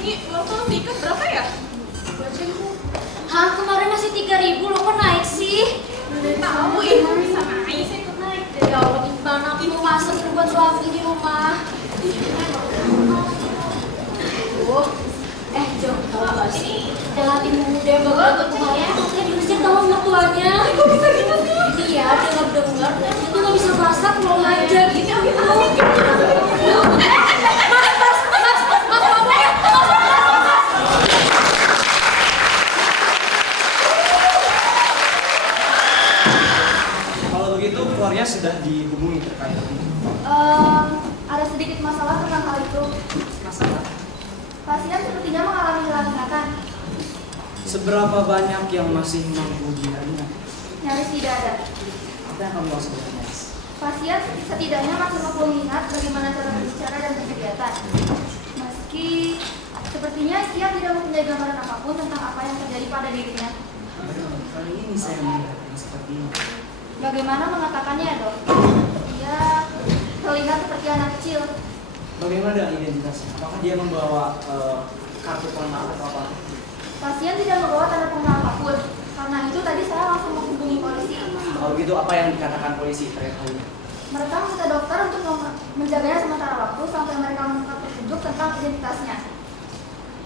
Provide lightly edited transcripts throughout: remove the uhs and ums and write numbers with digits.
ini uang tol tiket berapa ya? 2.000. Hah, kemarin masih 3.000 loh, kok naik sih? Udah tahu ini bisa naik. Saya ikut naik deh. Ya Allah, gimana aku mau masak buat suami di rumah? Jo, tahu gak sih? Hati muda yang baru kemarin katanya diusir sama mertuanya. Kok bisa gitu sih? Iya, dengar-dengar dia tuh gak bisa masak, mau ngajak gitu. Kalau begitu keluarnya sudah dihubungi terkait ini. Ada sedikit masalah tentang hal itu. Masalah. Pasien sepertinya mengalami hilang ingatan. Seberapa banyak yang masih mampu diingat? Nyaris tidak ada. Apa yang kamu maksud dengan nyaris? Pasien setidaknya masih mampu mengingat bagaimana cara berbicara dan berkegiatan. Meski sepertinya ia tidak mempunyai gambaran apapun tentang apa yang terjadi pada dirinya. Kali ini saya melihat yang seperti ini. Bagaimana mengatakannya, Dok? Ia terlihat seperti anak kecil. Bagaimana dengan identitasnya? Apakah dia membawa kartu pengenal atau apa? Pasien tidak membawa tanda pengenal apapun. Karena itu tadi saya langsung menghubungi polisi. Kalau gitu apa yang dikatakan polisi terkait hal ini? Mereka meminta dokter untuk menjaganya sementara waktu sampai mereka menemukan petunjuk tentang identitasnya.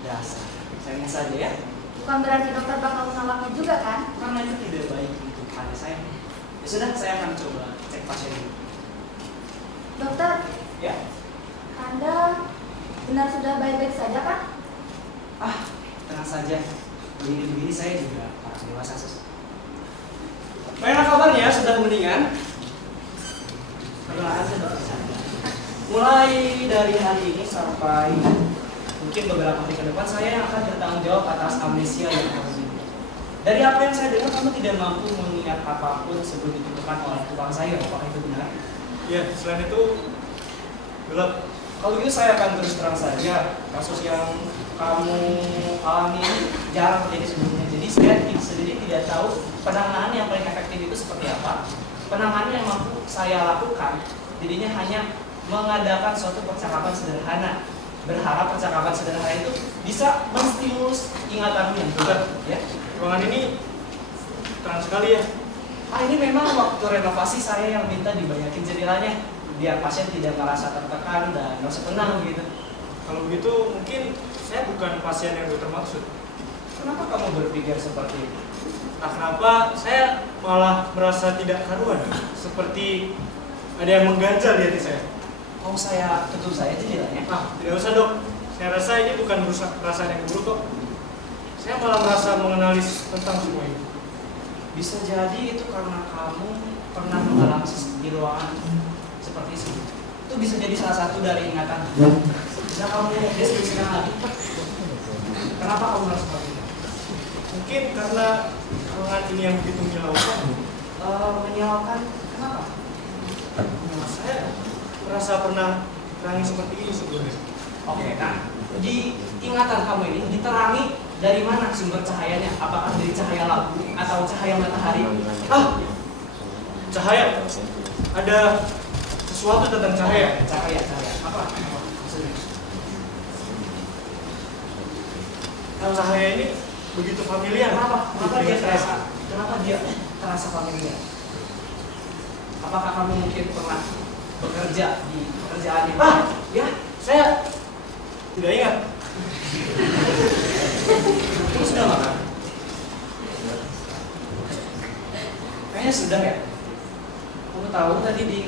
Dasar, sayangnya saja ya. Bukan berarti dokter bakal menolaknya juga kan? Karena itu tidak baik untuk adik saya. Ya sudah, saya akan coba cek pasien ini. Dokter, Ya. Anda benar sudah baik-baik saja kan? Tenang saja. Begini-begini saya juga orang dewasa sus. Bagaimana kabarnya? Sudah mendingan? Perkenalkan saya dokter Chandra. Mulai dari hari ini sampai mungkin beberapa hari ke depan saya akan bertanggung jawab atas amnesia yang kamu miliki. Dari apa yang saya dengar kamu tidak mampu mengingat apapun sebelum ditentukan oleh tukang sayur. Apakah itu benar? Ya, selain itu gelap. Kalau gitu saya akan terus terang saja, kasus yang kamu alami jarang terjadi sebelumnya. Jadi saya sendiri tidak tahu penanganan yang paling efektif itu seperti apa. Penanganan yang mampu saya lakukan, jadinya hanya mengadakan suatu percakapan sederhana. Berharap percakapan sederhana itu bisa menstimulus ingatanmu yang juga, ya. Ruangan ini terang sekali ya. Ini memang waktu renovasi saya yang minta dibanyakin jendelanya biar pasien tidak merasa tertekan dan merasa tenang gitu. Kalau begitu mungkin saya bukan pasien yang dokter maksud. Kenapa kamu berpikir seperti itu? Nah, kenapa saya malah merasa tidak karuan? Seperti ada yang mengganjal di hati saya. Mau saya tutup saya jendelanya? Tidak usah dok. Saya rasa ini bukan perasaan yang buruk kok. Saya malah merasa mengenali tentang semua ini. Bisa jadi itu karena kamu pernah mengalami di ruangan seperti itu. Itu bisa jadi salah satu dari ingatan. Bisa kamu deskripsikan lagi? Kenapa kamu merasa seperti itu? Mungkin karena ruangan ini yang begitu menyilaukan. Menyilaukan kenapa? Nah, saya merasa pernah nangis seperti ini sebelumnya. Oke, nah di ingatan kamu ini diterangi dari mana sumber cahayanya? Apakah dari cahaya lampu atau cahaya matahari? Cahaya. Ada sesuatu tentang cahaya. Cahaya. Apa maksudnya? Kalau cahaya ini begitu familiar. Kenapa dia terasa familiar? Apakah kamu mungkin pernah bekerja di pekerjaan yang Ya, saya tidak ingat. Kamu sudah makan? Kayaknya sudah ya. Kamu tahu tadi di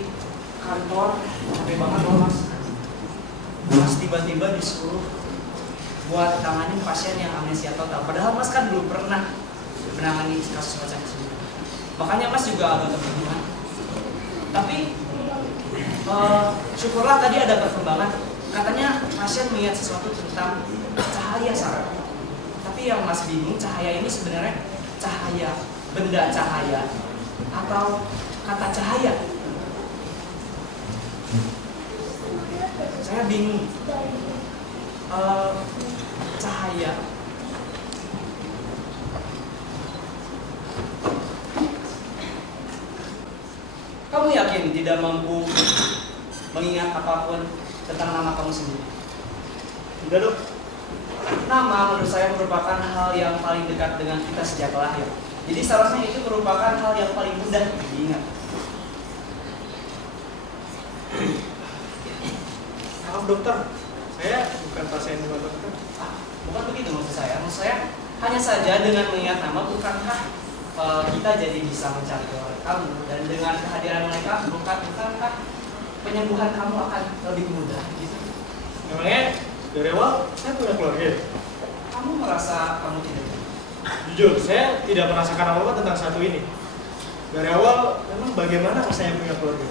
kantor capek banget loh mas. Mas tiba-tiba disuruh buat tanganin pasien yang amnesia total. Padahal mas kan belum pernah menangani kasus macam ini. Makanya mas juga agak kebingungan. Tapi syukurlah tadi ada perkembangan. Katanya pasien melihat sesuatu tentang cahaya saraf. Tapi yang mas bingung, cahaya ini sebenarnya cahaya, benda cahaya atau kata cahaya. Saya bingung. Cahaya. Kamu yakin tidak mampu mengingat apapun tentang nama kamu sendiri? Tidak dok. Nama menurut saya merupakan hal yang paling dekat dengan kita sejak lahir. Jadi seharusnya itu merupakan hal yang paling mudah diingat. Maaf dokter, saya bukan pasien dokter. Bukan begitu maksud saya. Maksud saya hanya saja dengan mengingat nama bukankah kita jadi bisa mencari keluarga kamu, dan dengan kehadiran mereka bukankah penyembuhan kamu akan lebih mudah gitu. Memangnya dari awal saya punya keluarga. Kamu merasa kamu tidak? Jujur, saya tidak merasakan apa-apa tentang satu ini. Dari awal, memang bagaimana rasanya punya keluarga?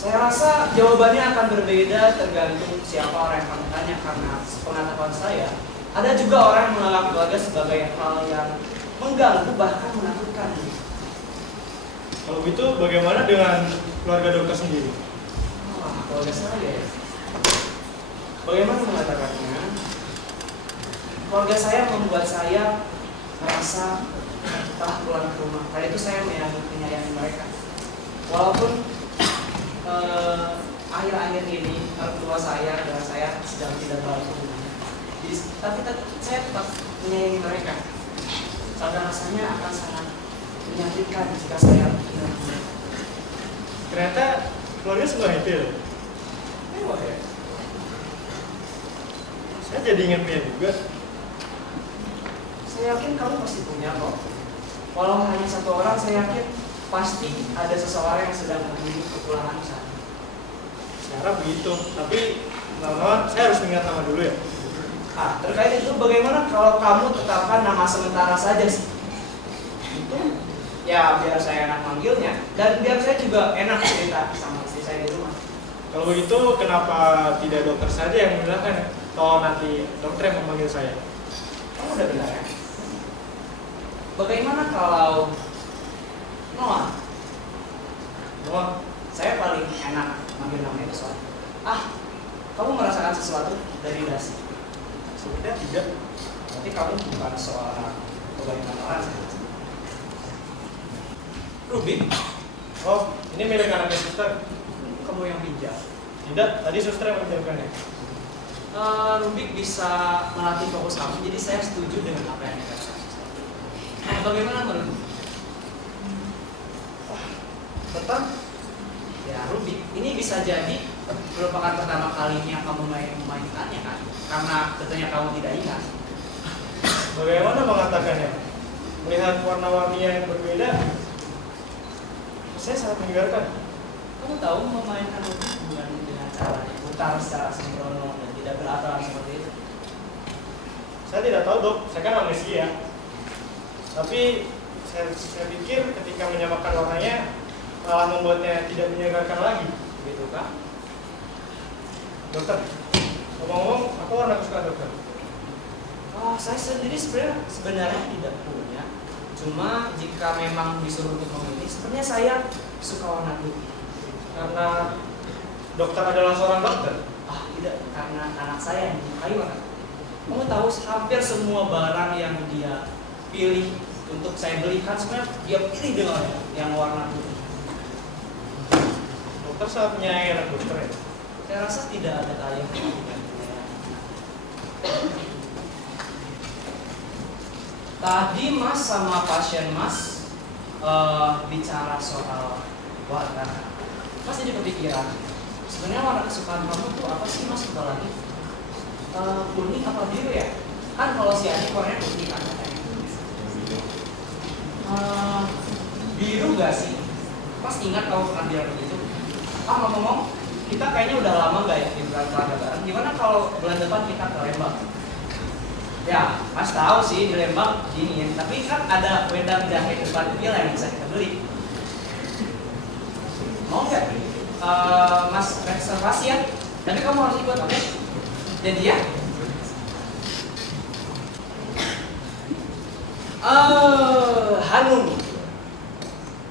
Saya rasa jawabannya akan berbeda tergantung siapa orang yang kamu tanya, karena sepengetahuan saya ada juga orang yang menganggap keluarga sebagai hal yang mengganggu bahkan menakutkan. Kalau gitu, bagaimana dengan keluarga dokter sendiri? Wah, keluarga saya ya. Bagaimana mengatakannya? Keluarga saya membuat saya merasa telah pulang ke rumah. Kali itu saya menyayangi mereka. Walaupun akhir-akhir ini orang tua saya dan saya sedang tidak berhubungan. Jadi, tapi saya tetap menyayangi mereka. Karena rasanya akan sangat menyakitkan jika saya kehilangan mereka. Ternyata keluarga sebelah itu ya? Mewah ya. Saya jadi ingat punya juga. Saya yakin kamu pasti punya kok. Walau hanya satu orang, saya yakin pasti ada seseorang yang sedang menunggu kepulangan sana. Sekarang begitu, tapi lama-lama saya harus ingat nama dulu ya. Terkait itu bagaimana kalau kamu tetapkan nama sementara saja sih? Itu ya biar saya enak manggilnya, dan biar saya juga enak cerita sama istri saya di rumah. Kalau begitu, kenapa tidak dokter saja yang menggunakan? Atau nanti dokter yang memanggil saya? Kamu udah bilang ya? Bagaimana kalau Noah? Noah, Saya paling enak manggil namanya itu soalnya. Kamu merasakan sesuatu dari dasi? sebenarnya tidak. Berarti kamu bukan seorang pegawai kantoran. Rubik, Oh, ini milik anaknya suster. kamu yang pinjam. Tidak, tadi suster yang meminjamkannya. Rubik bisa melatih fokus kamu, jadi saya setuju dengan apa yang dikatakan. Bagaimana menurut? Tetap, Ya Rubik, ini bisa jadi merupakan pertama kalinya kamu memainkannya kan? Karena tentunya kamu tidak ingat. bagaimana mengatakannya? Melihat warna-warninya yang berbeda, saya sangat menyegarkan. Kamu tahu memainkan Rubik bukan dengan cara diputar secara sinkrono dan tidak beraturan seperti itu. Saya tidak tahu dok, saya kan amnesia. Tapi saya pikir ketika menyamakan warnanya malah membuatnya tidak menyegarkan lagi. Gitu kan? Dokter, ngomong-ngomong, apa warna kesukaan dokter? Saya sendiri sebenarnya tidak punya. Cuma jika memang disuruh untuk memilih, sebenarnya saya suka warna putih. Karena dokter adalah seorang dokter. Tidak, karena anak saya yang menyukai warna putih. Kamu tahu hampir semua barang yang dia pilih untuk saya belikan sebenarnya dia pilih dengan yang warna putih. Dokter sangat menyayangi anak dokter ya? Saya rasa tidak ada kali yang tidak menyayangi. Tadi Mas sama pasien Mas bicara soal warna. Mas jadi kepikiran, sebenarnya warna kesukaan kamu tuh apa sih Mas? Suka lagi kuning apa biru ya? Kan kalau si adik warnanya putih kan katanya. Biru gak sih? Mas ingat kamu pernah bilang begitu? Ngomong-ngomong, kita kayaknya udah lama gak ya di bulan olahraga bareng. Gimana kalau bulan depan kita ke Lembang? Ya, Mas tahu sih di Lembang dingin, tapi kan ada wedang jahe depan villa yang bisa kita beli. Mau nggak? Mas reservasi ya, tapi kamu harus ikut, oke? Jadi ya? Hanum.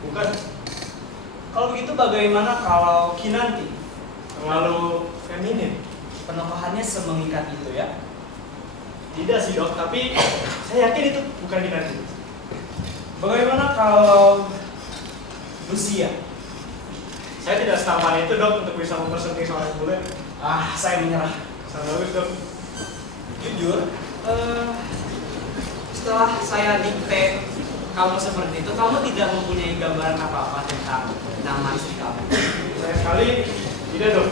Bukan, Kalau begitu bagaimana kalau Kinanti? terlalu feminin. Penokohannya semengikat itu ya? Tidak sih dok, tapi saya yakin itu bukan Kinanti. Bagaimana kalau Lucia? Saya tidak setampan itu dok untuk bisa mempersunting seorang bule. Saya menyerah. Sangat bagus dok. Jujur, Eh, setelah saya dikte kamu seperti itu, kamu tidak mempunyai gambaran apa-apa tentang nama istri kamu. Saya sekali tidak dok.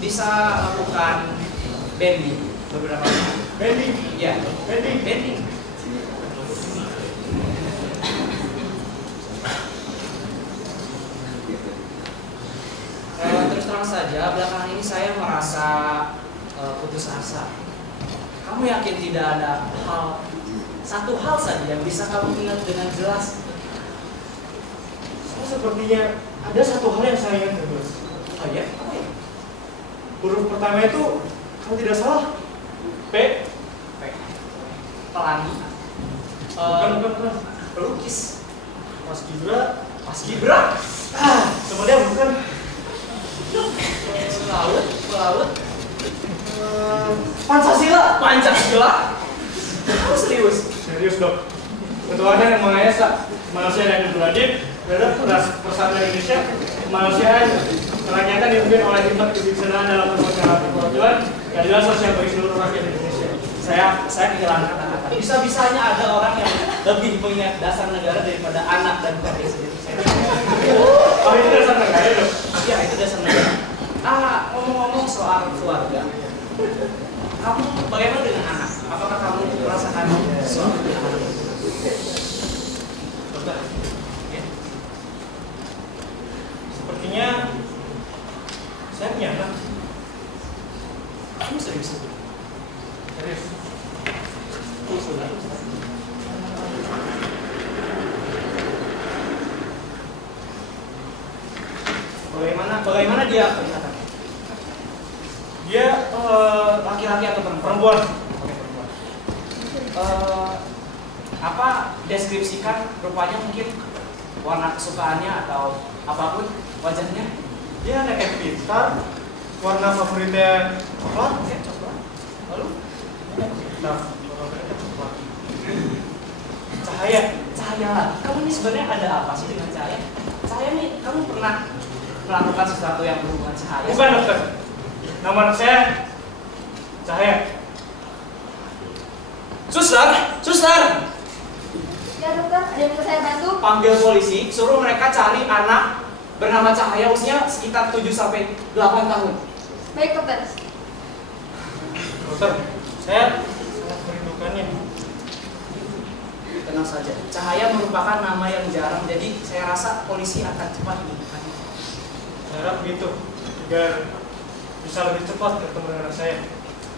Bisa lakukan bending beberapa kali. Bending, Ya, bending. bending. Terus terang saja, belakangan ini saya merasa putus asa. Kamu yakin tidak ada satu hal saja yang bisa kamu ingat dengan jelas? Saya sepertinya ada satu hal yang saya ingat terus. Oh ya? Apa ya? Huruf pertama itu, kalau tidak salah, P. Pelangi. Bukan. Pelukis. Mas Gibra. Paskibra. Kemudian bukan. Pelaut. Pancasila. Pancasila. Kamu serius? Serius dok. Ketuhanan yang Maha Esa, manusia yang beradil, terhadap persatuan Indonesia, kemanusiaan, kerakyatan dipimpin oleh hikmat kebijaksanaan dalam perwakilan keadilan sosial bagi seluruh rakyat Indonesia. Saya kehilangan kata-kata. Bisa-bisanya ada orang yang lebih mengingat dasar negara daripada anak dan keluarga sendiri. Oh itu dasar negara dok. Iya, itu dasar negara. Ngomong-ngomong soal keluarga, kamu bagaimana dengan anak? Apakah kamu merasakan sesuatu dengan anak? Dokter, ya? Sepertinya saya punya anak. Kamu serius? Serius. Sudah. Bagaimana dia kelihatan? Dia Laki-laki atau perempuan. Oke, perempuan. Apa deskripsikan rupanya, mungkin warna kesukaannya atau apapun wajahnya? Dia anak yang pintar. Warna favoritnya coklat. Oke, coklat. Lalu Nah, warna favoritnya coklat. Cahaya. cahaya. Kamu ini sebenarnya ada apa sih dengan cahaya? Cahaya nih, kamu pernah melakukan sesuatu yang berhubungan cahaya? Bukan dokter. Nama anak saya Cahaya. Suster, Ya dokter, ada yang bisa saya bantu? panggil polisi, suruh mereka cari anak bernama Cahaya, usia sekitar 7 sampai 8 tahun. Baik dokter. Dokter, saya sangat merindukannya. Tenang saja, Cahaya merupakan nama yang jarang, jadi saya rasa polisi akan cepat menemukannya. Saya harap begitu, agar bisa lebih cepat bertemu dengan anak saya,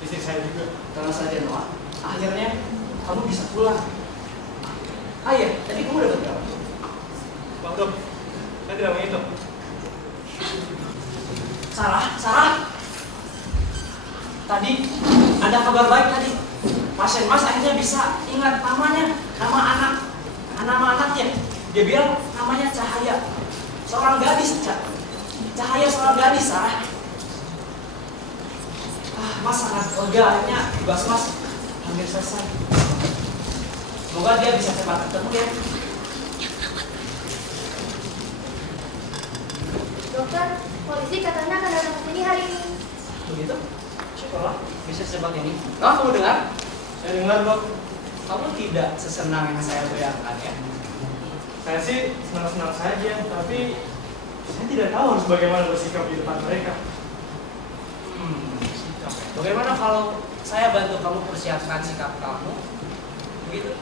istri saya juga. Tenang saja Noah, akhirnya kamu bisa pulang. Iya, tadi kamu dapat berapa? Bang dok, saya tidak menghitung. Sarah, tadi ada kabar baik tadi. Pasien Mas akhirnya bisa ingat namanya, nama anaknya. Dia bilang namanya Cahaya, seorang gadis. Cahaya seorang gadis, Sarah. Mas sangat lega, akhirnya tugas Mas hampir selesai. Semoga dia bisa cepat ketemu ya. Dokter, polisi katanya akan datang ke sini hari ini. Begitu? Syukurlah bisa secepat ini. Kamu dengar? Saya dengar dok, Kamu tidak sesenang yang saya bayangkan ya. saya sih senang-senang saja, tapi saya tidak tahu harus bagaimana bersikap di depan mereka. Bagaimana kalau saya bantu kamu persiapkan sikap kamu, begitu,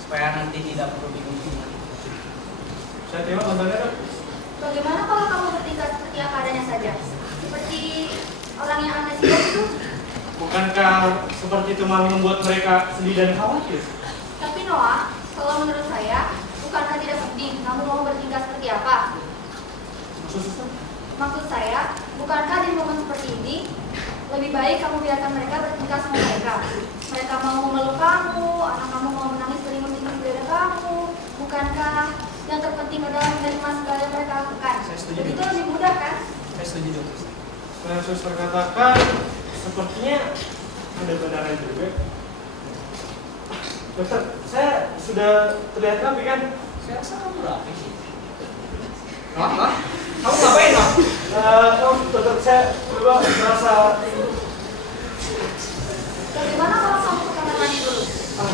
supaya nanti tidak perlu bingung-bingung. Saya terima bantuannya dok. Bagaimana kalau kamu bertingkah seperti apa adanya saja? Seperti orang yang amnesia itu? Bukankah seperti itu malah membuat mereka sedih dan khawatir? Tapi Noah, kalau menurut saya, bukankah tidak penting kamu mau bertingkah seperti apa? Maksud saya, bukankah di momen seperti ini lebih baik kamu biarkan mereka bertingkah sama mereka? Mereka mau memeluk kamu, anak kamu mau menangis selimut-selimut di dada kamu. Bukankah yang terpenting adalah menerima segala yang mereka lakukan? Saya setuju. Itu lebih mudah kan? Saya setuju dong. Nah, suster katakan sepertinya ada benarnya juga. Dokter, saya sudah terlihat rapi kan? Saya rasa kamu rapi sih. Kamu ngapain, Noh? Dokter, saya merasa Bagaimana kalau kamu ke kamar mandi dulu?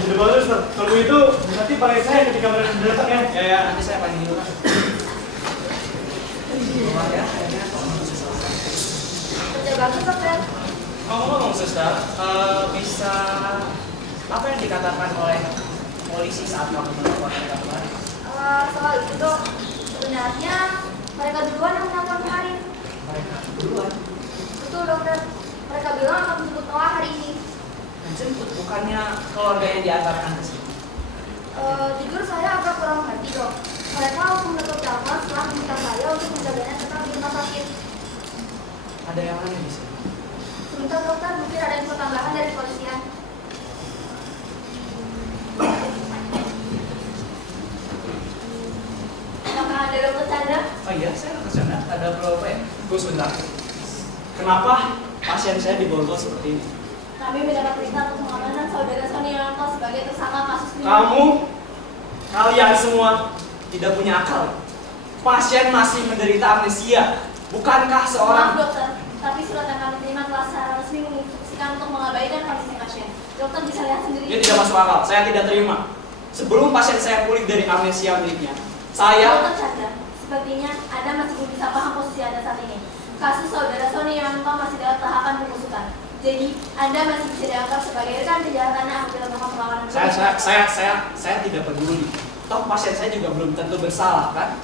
jadi bagus, Dokter. Kalau itu nanti panggil saya ketika mereka datang ya. Ya, nanti saya panggil dulu kan. Ya, Kerja bagus dokter. ngomong-ngomong suster, bisa apa yang dikatakan oleh polisi saat kamu melakukan kemarin? Soal itu dok, sebenarnya mereka duluan yang melakukan kemarin. Mereka duluan Betul dokter. Mereka bilang akan menjemput Noah hari ini. menjemput, bukannya keluarga yang diantarkan ke sini. Jujur saya agak kurang ngerti dok. Mereka langsung menutup telepon setelah meminta saya untuk menjaganya tetap di rumah sakit. Ada yang lain di sini? Sebentar dokter, mungkin ada info tambahan dari kepolisian. Apakah ada dokter Chandra? Oh iya, saya ke sana. Ada berapa ya? Tunggu sebentar. Kenapa pasien saya diborgol seperti ini? Kami mendapat perintah untuk mengamankan saudara Sony Yanto sebagai tersangka kasus kriminal. Kamu, kalian semua tidak punya akal. Pasien masih menderita amnesia. Bukankah Maaf seorang... dokter, tapi surat yang kami terima telah secara resmi menginstruksikan untuk mengabaikan kondisi pasien. Dokter bisa lihat sendiri. Ini tidak masuk akal. Saya tidak terima. Sebelum pasien saya pulih dari amnesia miliknya, saya... Dokter Chandra, sepertinya Anda masih belum bisa paham posisi Anda saat ini. Kasus saudara Sony Yanto masih dalam tahapan pengusutan. Jadi, Anda masih bisa dianggap sebagai rekan kejahatannya apabila melakukan perlawanan. Saya tidak peduli. Toh pasien saya juga belum tentu bersalah, kan?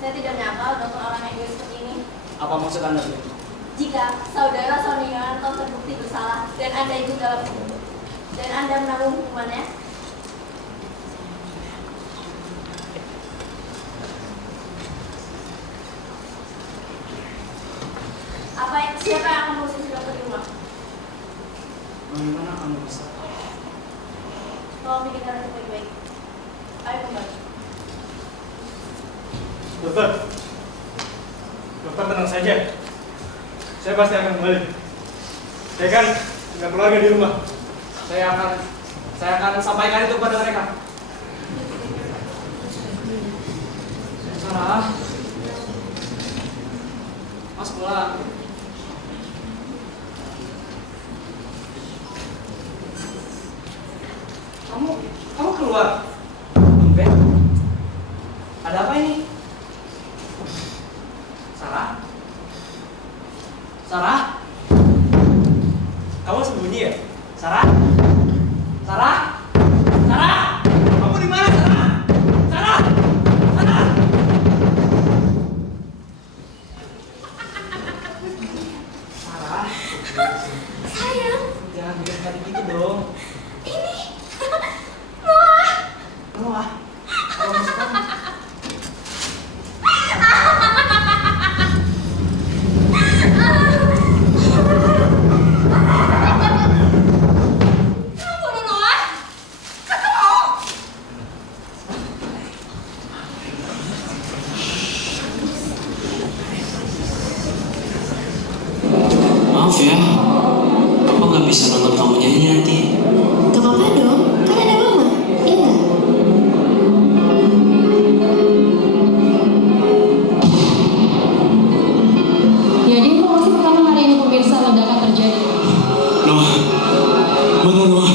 Saya tidak menyangka dokter orang egois seperti ini. Apa maksud Anda itu? Jika saudara Sony Yanto terbukti bersalah dan Anda ikut dalam dan Anda menanggung hukumannya, siapa yang akan mengusir dokter di rumah? Bagaimana kamu bisa? Tolong pikirkan itu baik-baik. Ayo kembali. Dokter, dokter tenang saja. Saya pasti akan kembali. Saya kan punya keluarga di rumah. Saya akan sampaikan itu kepada mereka. Sarah, Mas pulang. Kamu keluar. Ben, ada apa ini? Sarah? Sarah? Kamu sembunyi ya? Sarah? Sarah? Sarah? Kamu di mana, Sarah? Sarah? Sarah? Sarah? Sayang, Jangan bikin tadi gitu dong. ini Noah. Noah, kalau masuk kamu. Kamu bunuh Noah? Ketemu. Maaf ya, aku nggak bisa nonton kamu nyanyi nanti. Gak apa-apa dong, kan ada mama, iya nggak? Jadi informasi pertama hari ini pemirsa ledakan terjadi. Noah, mana Noah?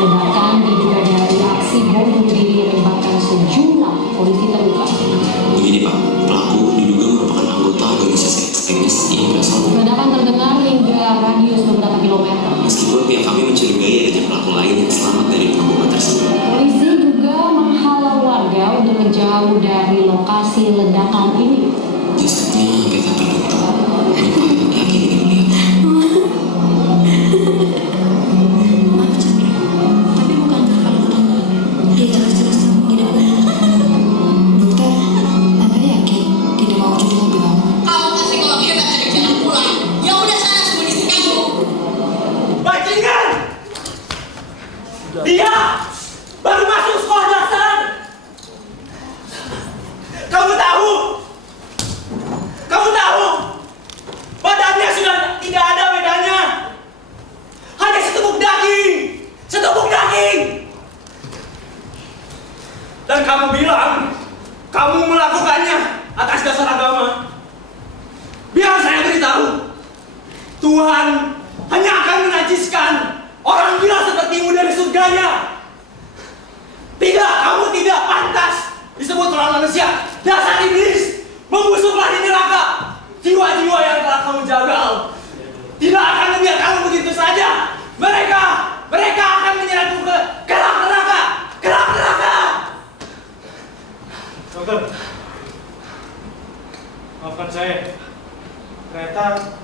Ledakan diduga dari aksi bom bunuh diri yang menyebabkan sejumlah polisi terluka. Begini Pak, pelaku diduga merupakan anggota organisasi ekstremis di Inggris. Ledakan terdengar hingga radius beberapa kilometer. Meskipun pihak kami mencurigai adanya pelaku lain yang selamat dari pembunuhan tersebut. Polisi juga menghalau warga untuk menjauh dari lokasi ledakan ini. Jasadnya mereka terbentuk. Bapak yakin ingin melihat. Maaf Chandra, tapi bukan kalau ketemu. Dia jelas-jelas mengidap. Dokter, Anda yakin tidak mau jadi lebih lama? Kamu kasih kalau hebat jadi jangan pulang. Ya udah sana sembunyi di kamu. Bajingan! Dia baru masuk sekolah dasar. Kamu tahu? Kamu tahu Tuhan hanya akan menajiskan orang gila sepertimu dari surganya. Tidak, kamu tidak pantas disebut orang manusia. Dasar iblis, membusuklah di neraka. Jiwa-jiwa yang telah kamu jagal tidak akan membiarkanmu begitu saja. Mereka akan menyeret ke kelak neraka. Dokter, maafkan saya. Ternyata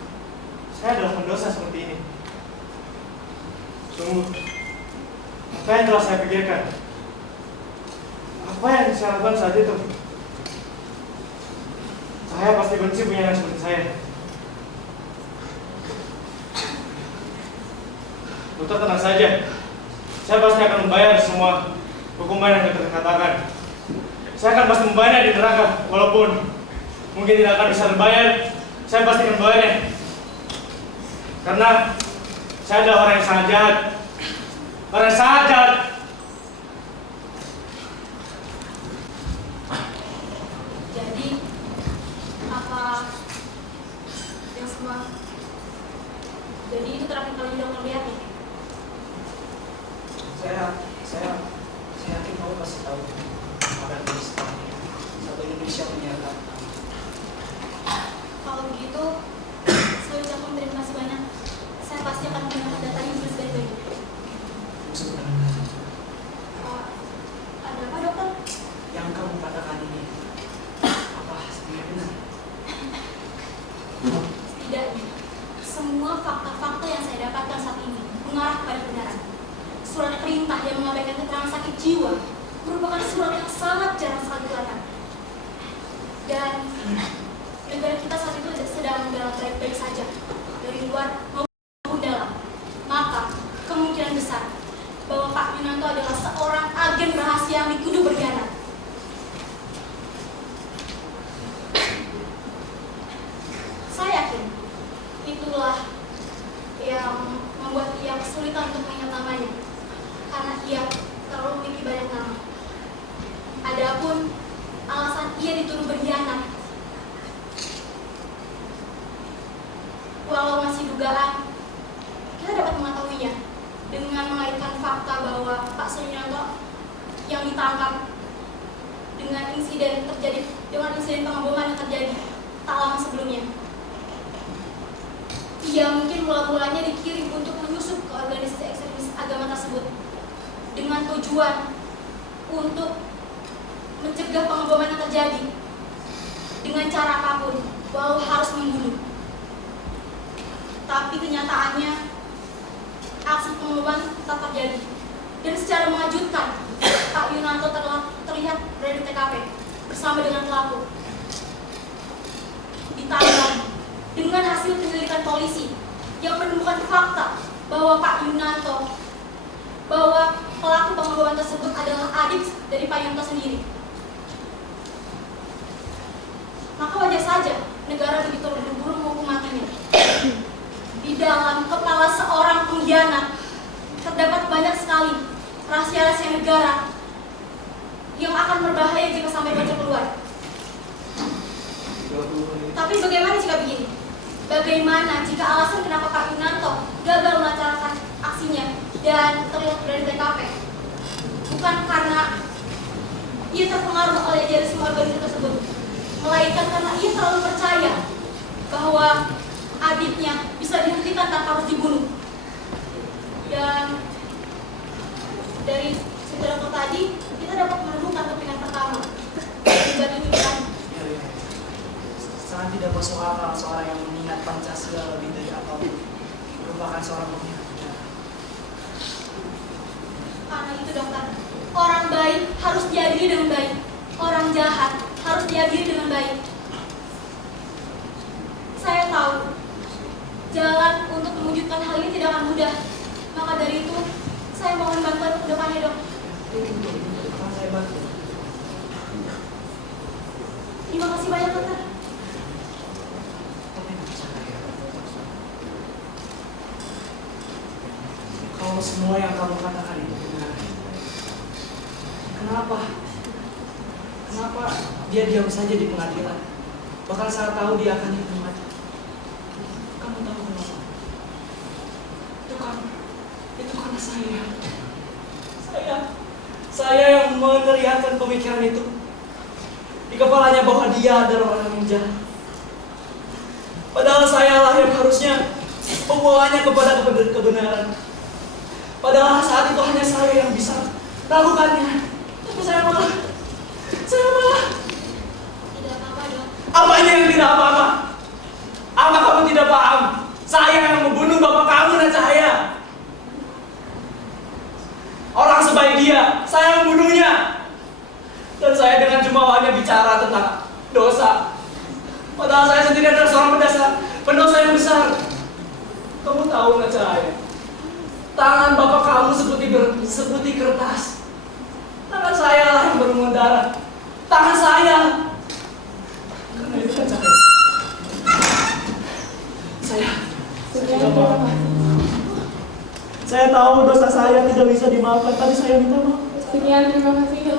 saya adalah pendosa seperti ini. Sungguh, apa yang telah saya pikirkan? Apa yang saya lakukan saat itu? Saya pasti benci punya anak seperti saya. Dokter, tenang saja. Saya pasti akan membayar semua hukuman yang dokter katakan. Saya akan pasti membayarnya di neraka, walaupun mungkin tidak akan bisa terbayar. Saya pasti akan membayarnya. Karena saya adalah orang yang sangat jahat. Orang yang sangat jahat. Jadi apa yang semua? Jadi itu terakhir kali dokter lihat ya? Saya yakin kamu pasti tahu ada tulis satu Indonesia menyerahkan. Kalau begitu, saya ucapkan terima kasih banyak. Saya pasti akan mendapat data yang baik-baik. Ada apa dokter? Yang kamu katakan ini apa sebenarnya benar? Setidaknya, semua fakta-fakta yang saya dapatkan saat ini mengarah pada kebenaran. Surat perintah yang mengabaikan keterangan sakit jiwa merupakan surat yang sangat jarang sekali dikeluarkan. Dan negara kita saat itu sedang dalam baik-baik saja, dari luar maupun dalam. Maka kemungkinan besar bahwa Pak Yunanto adalah seorang agen rahasia yang dituduh berkhianat. Saya yakin itulah yang membuat ia kesulitan untuk mengingat namanya, karena ia terlalu memiliki banyak nama. Adapun alasan ia dituduh berkhianat, walau masih dugaan, kita dapat mengetahuinya dengan mengaitkan fakta bahwa Pak Suryanto yang ditangkap dengan insiden pengeboman yang terjadi tak lama sebelumnya. Ia mungkin mula-mulanya dikirim untuk menyusup ke organisasi ekstremis agama tersebut dengan tujuan untuk mencegah pengeboman yang terjadi dengan cara apapun, walau harus membunuh. Tapi kenyataannya aksi pengeboman tetap terjadi, dan secara mengejutkan Pak Yunanto terlihat berada di TKP bersama dengan pelaku. Ditambah dengan hasil penyelidikan polisi yang menemukan fakta bahwa Pak Yunanto, bahwa pelaku pengeboman tersebut adalah adik dari Pak Yunanto sendiri. Maka wajar saja negara begitu buru-buru menghukum matinya. Di dalam kepala seorang pengkhianat terdapat banyak sekali rahasia-rahasia negara yang akan berbahaya jika sampai bocor keluar. Tapi bagaimana jika begini? Bagaimana jika alasan kenapa Pak Yunanto gagal melancarkan aksinya dan terlihat berada di TKP bukan karena ia terpengaruh oleh idealisme organisasi tersebut, melainkan karena ia terlalu percaya bahwa adiknya bisa dihentikan tanpa harus dibunuh. Dan dari cerita tadi kita dapat menemukan kepingan pertama dan ini kan Sangat tidak masuk akal seorang yang mengingat Pancasila lebih dari apapun merupakan seorang pengkhianat. karena itu dokter, orang baik harus diadili dengan baik, orang jahat harus diadili dengan baik. Saya tahu jalan untuk mewujudkan hal ini tidak akan mudah. Maka dari itu, saya mohon bantuan ke depannya, dok. Akan saya bantu. Terima kasih banyak, dokter. Kalau semua yang kamu katakan itu benar, kenapa dia diam saja di pengadilan? Bahkan saat tahu dia akan dihukum mati. Kamu tahu kenapa? malah saya yang meneriakkan pemikiran itu di kepalanya bahwa dia adalah orang yang jahat. Padahal sayalah yang harusnya membawanya kepada kebenaran. Padahal saat itu hanya saya yang bisa melakukannya. Tapi saya malah Tidak apa-apa, Dok. apanya yang tidak apa-apa? Apa kamu tidak paham? Saya yang membunuh bapak kamu dan saya. Orang sebaik dia, saya membunuhnya. Dan saya dengan cuma hanya bicara tentang dosa. Padahal saya sendiri adalah seorang pendosa yang besar. Kamu tahu nggak saya? Tangan bapak kamu seperti kertas. Tangan saya lah yang berlumuran darah. Tangan saya. Karena itu kan saya tidak apa-apa. Saya tahu dosa saya tidak bisa dimaafkan, tapi saya minta maaf. Sekian, terima kasih.